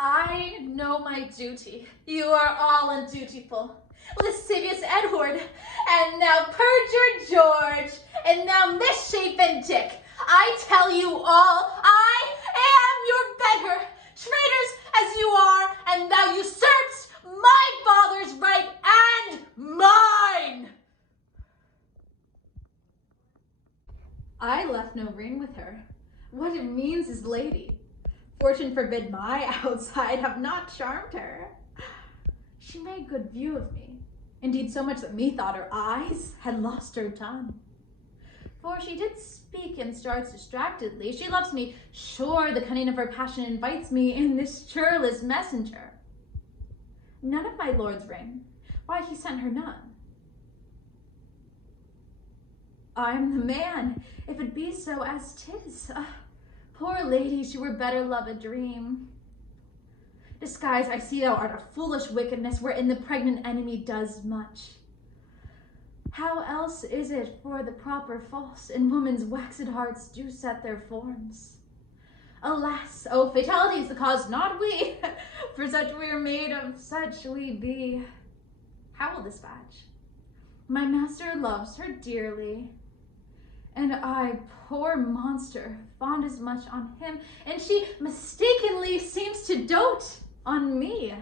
I know my duty. You are all undutiful. Lascivious Edward, and now perjured George, and now misshapen Dick. I tell you all, I am your beggar, traitors as you are, and thou usurped my father's right and mine. I left no ring with her. What it means is lady. Fortune forbid my outside have not charmed her. She made good view of me. Indeed, so much that methought her eyes had lost her tongue. For she did speak in starts distractedly. She loves me, sure the cunning of her passion invites me in this churlish messenger. None of my lord's ring, why he sent her none. I'm the man, if it be so as 'tis. Poor lady, she were better love a dream. Disguise, I see thou art a foolish wickedness, wherein the pregnant enemy does much. How else is it for the proper false in woman's waxed hearts do set their forms? Alas, oh, fatality is the cause, not we, for such we are made, of such we be. How will this fetch? My master loves her dearly, and I, poor monster, fond as much on him, and she mistakenly seems to dote on me.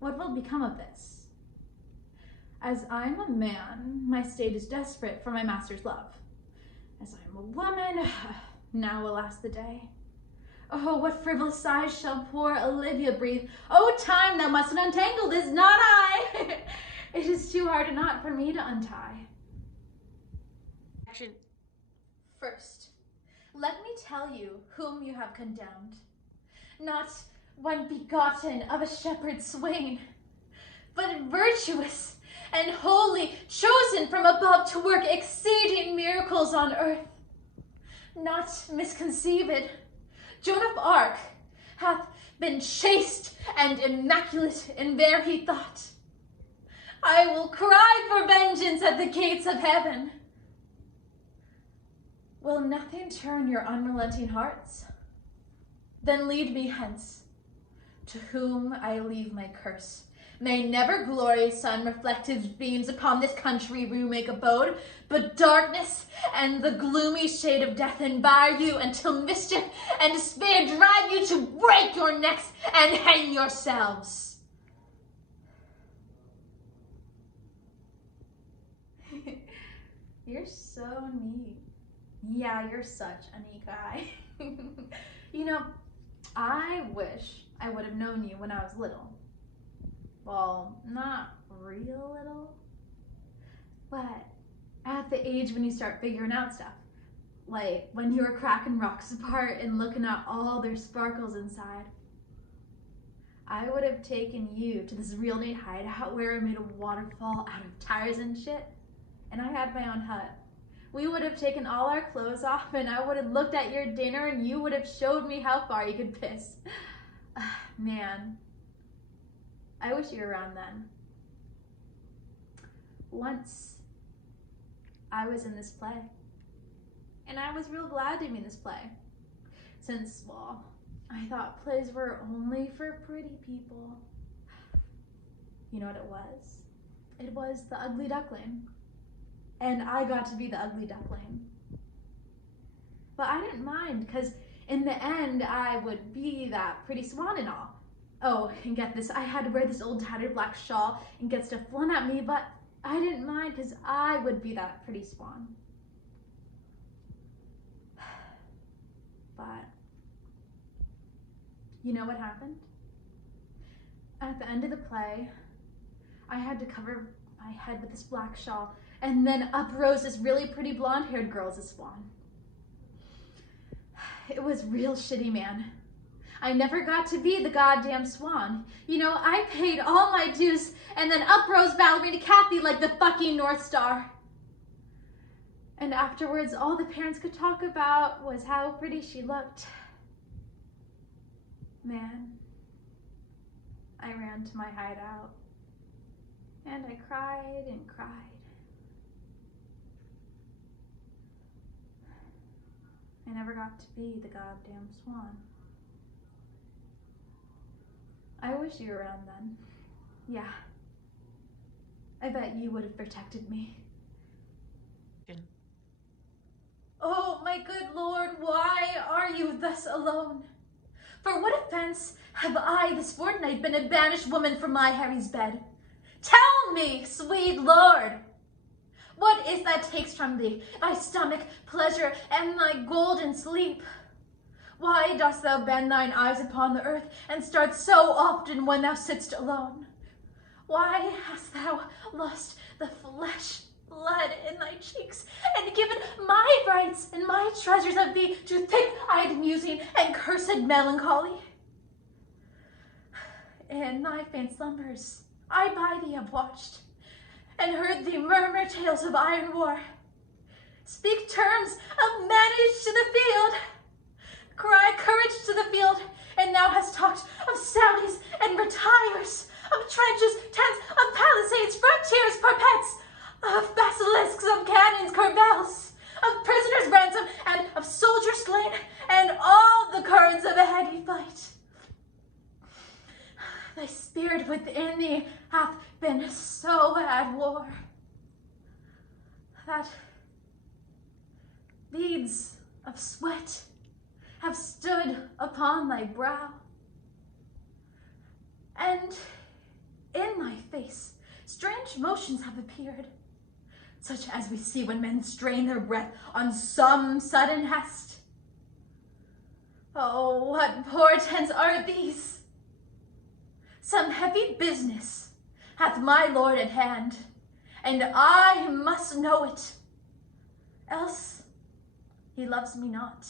What will become of this? As I'm a man, my state is desperate for my master's love. As I'm a woman, now alas the day. Oh, what frivolous sighs shall poor Olivia breathe? Oh, time, thou must untangle this, not I. It is too hard a knot for me to untie. Action. First, let me tell you whom you have condemned. Not one begotten of a shepherd's swain, but virtuous and holy, chosen from above to work exceeding miracles on earth. Not misconceived, Joan of Arc hath been chaste and immaculate in very thought. I will cry for vengeance at the gates of heaven. Will nothing turn your unrelenting hearts? Then lead me hence, to whom I leave my curse. May never glory's sun reflected beams upon this country you make abode, but darkness and the gloomy shade of death environ you until mischief and despair drive you to break your necks and hang yourselves. You're so neat. Yeah, you're such a neat guy. You know, I wish I would have known you when I was little. Well, not real little, but at the age when you start figuring out stuff. Like when you were cracking rocks apart and looking at all their sparkles inside. I would have taken you to this real neat hideout where I made a waterfall out of tires and shit, and I had my own hut. We would have taken all our clothes off, and I would have looked at your dinner, and you would have showed me how far you could piss. Man, I wish you were around then. Once, I was in this play, and I was real glad to be in this play, since, well, I thought plays were only for pretty people. You know what it was? It was The Ugly Duckling. And I got to be the ugly duckling. But I didn't mind, because in the end, I would be that pretty swan and all. Oh, and get this, I had to wear this old tattered black shawl and get stuff blown at me, but I didn't mind, because I would be that pretty swan. But, you know what happened? At the end of the play, I had to cover my head with this black shawl, and then up rose this really pretty blonde-haired girl as a swan. It was real shitty, man. I never got to be the goddamn swan. You know, I paid all my dues, and then up rose ballerina Kathy like the fucking North Star. And afterwards, all the parents could talk about was how pretty she looked. Man, I ran to my hideout, and I cried and cried. never got to be the goddamn swan. I wish you were around then. Yeah. I bet you would have protected me. Oh, my good Lord, why are you thus alone? For what offense have I this fortnight been a banished woman from my Harry's bed? Tell me, sweet Lord, what is that takes from thee thy stomach, pleasure, and thy golden sleep? Why dost thou bend thine eyes upon the earth, and start so often when thou sitt'st alone? Why hast thou lost the flesh, blood in thy cheeks, and given my rights and my treasures of thee to thick-eyed musing and cursed melancholy? In thy faint slumbers I by thee have watched, and heard thee murmur tales of iron war, speak terms of manage to the field, cry courage to the field, and thou hast talked of sallies and retires, of trenches, tents, of palisades, frontiers, parpettes, of basilisks, of cannons, corbels, of prisoners' ransom, and of soldiers slain, and all the currents of a heady fight. Thy spirit within thee hath been so at war that beads of sweat have stood upon thy brow, and in thy face strange motions have appeared, such as we see when men strain their breath on some sudden hest. Oh, what portents are these? Some heavy business hath my lord at hand, and I must know it, else he loves me not.